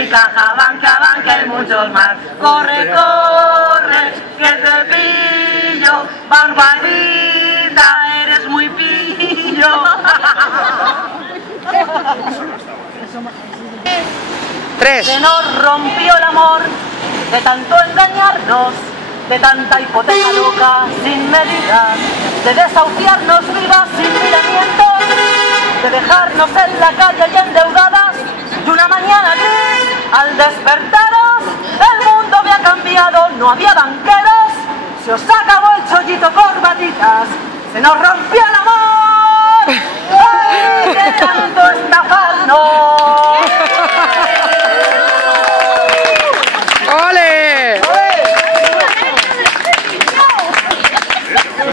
y Caja, Banca y muchos más. Corre, corre, que te pillo, Barbarita, eres muy pillo. 3. Se nos rompió el amor de tanto engañarnos, de tanta hipoteca loca sin medida, de desahuciarnos vivas sin miramientos, de dejarnos en la calle y endeudadas, y una mañana gris, al despertaros, el mundo había cambiado, no había banqueros, se os acabó el chollito corbatitas, se nos rompió el amor, ¡ay, de tanto estafarnos!